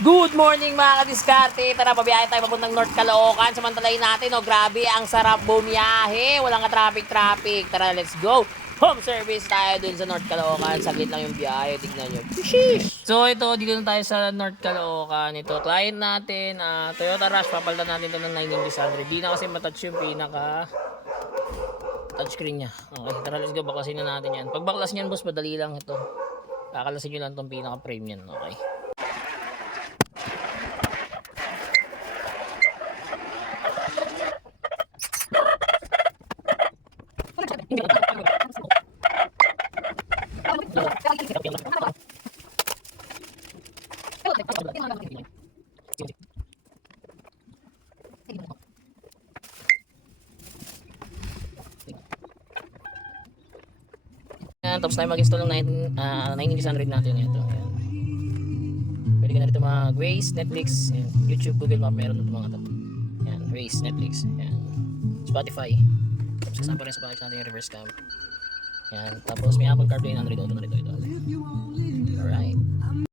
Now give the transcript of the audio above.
Good morning mga kadiskarte. Tara, pabiyahe tayo papuntang North Caloocan. Samantalahin natin, oh, grabe, ang sarap bumiyahe. Walang ka-traffic. Tara, let's go. Home service tayo dun sa North Caloocan. Saglit lang yung biyahe. Tignan nyo. Sheesh! So ito, dito na tayo sa North Caloocan. Ito, client natin, Toyota Rush. Papalitan natin ito ng 9600. Di na kasi matouch yung pinaka touchscreen niya. Okay, tara, let's go. Baklasin na natin yan. Pag baklas niyan, boss, madali lang ito. Kakalasin nyo lang itong pinaka frame niyan. Okay. Yan, tapos tayo mag-install ng 9600 natin ito. Ayan. Pwede ka na rito mag-Waze, Netflix, ayan. YouTube, Google Map, meron ito mga ito. Yan, Waze, Netflix, ayan. Spotify. Tapos kasama rin sa package natin yung reverse cam. Yan, tapos may Apple CarPlay and Android Auto na rito ito. Alright.